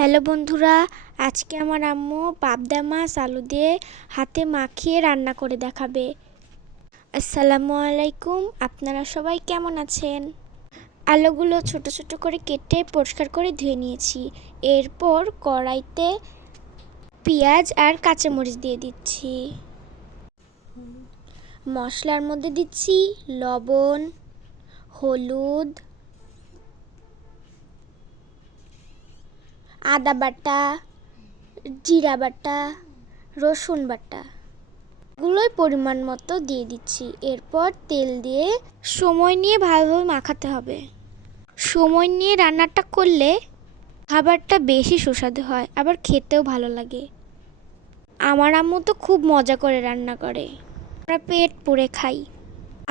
Hello বন্ধুরা, আজকে আমার আম্মু পাবদা মাছ আলু দিয়ে হাতে মাখিয়ে রান্না করে দেখাবে। আসসালামু আলাইকুম, আপনারা সবাই কেমন আছেন? আলুগুলো ছোট ছোট করে কেটে পরিষ্কার করে ধুয়ে নিয়েছি। এরপর কড়াইতে পেঁয়াজ আর কাঁচামরিচ দিয়ে দিচ্ছি। মশলার মধ্যে দিচ্ছি লবণ, হলুদ, আদা বাটা, জিরা বাটা, রসুন বাটা গুলোই পরিমাণ মতো দিয়ে দিচ্ছি। এরপর তেল দিয়ে সময় নিয়ে ভালোভাবে মাখাতে হবে। সময় নিয়ে রান্নাটা করলে খাবারটা বেশি সুস্বাদু হয়, আবার খেতেও ভালো লাগে। আমার আম্মু তো খুব মজা করে রান্না করে, আমরা পেট পুড়ে খাই।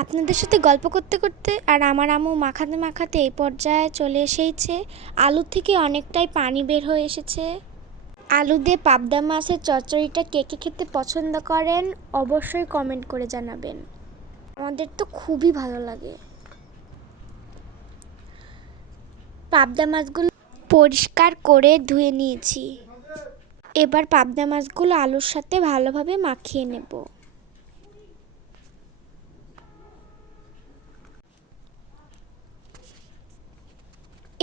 আপনাদের সাথে গল্প করতে করতে আর আমার আম্মু মাখাতে মাখাতে এই পর্যায়ে চলে এসেছে। আলু থেকে অনেকটাই পানি বের হয়ে এসেছে। আলু দিয়ে পাবদা মাছের চচ্চড়িটা কে কে খেতে পছন্দ করেন অবশ্যই কমেন্ট করে জানাবেন। আমাদের তো খুবই ভালো লাগে। পাবদা মাছগুলো পরিষ্কার করে ধুয়ে নিয়েছি। এবার পাবদা মাছগুলো আলুর সাথে ভালোভাবে মাখিয়ে নেব।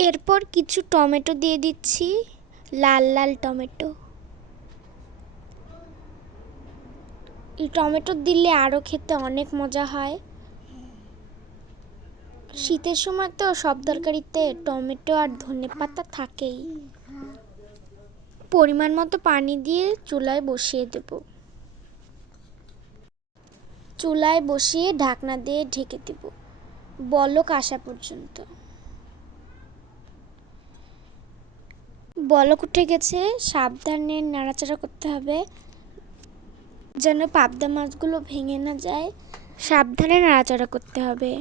এরপর কিছু টমেটো দিয়ে দিচ্ছি, লাল লাল টমেটো। এই টমেটো দিলে আরও খেতে অনেক মজা হয়। শীতের সময় তো সব তরকারিতে টমেটো আর ধনেপাতা থাকেই। পরিমাণ মতো পানি দিয়ে চুলায় বসিয়ে দেব। চুলায় বসিয়ে ঢাকনা দিয়ে ঢেকে দেব বলক আসা পর্যন্ত। বলক উঠে গেছে, সাবধানে নাড়াচাড়া করতে হবে যেন পাবদা মাছগুলো ভেঙে না যায়। সাবধানে নাড়াচাড়া করতে হবে।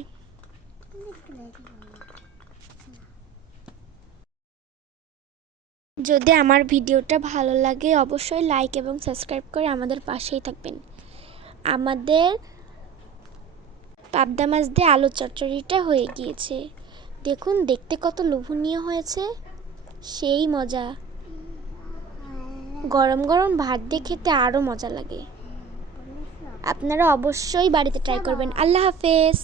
যদি আমার ভিডিওটা ভালো লাগে অবশ্যই লাইক এবং সাবস্ক্রাইব করে আমাদের পাশেই থাকবেন। আমাদের পাবদা মাছ দিয়ে আলু চচ্চড়িটা হয়ে গিয়েছে। দেখুন দেখতে কত লোভনীয় হয়েছে, সেই মজা। গরম গরম ভাত দিয়ে খেতে আরও মজা লাগে। আপনারা অবশ্যই বাড়িতে ট্রাই করবেন। আল্লাহ হাফেজ।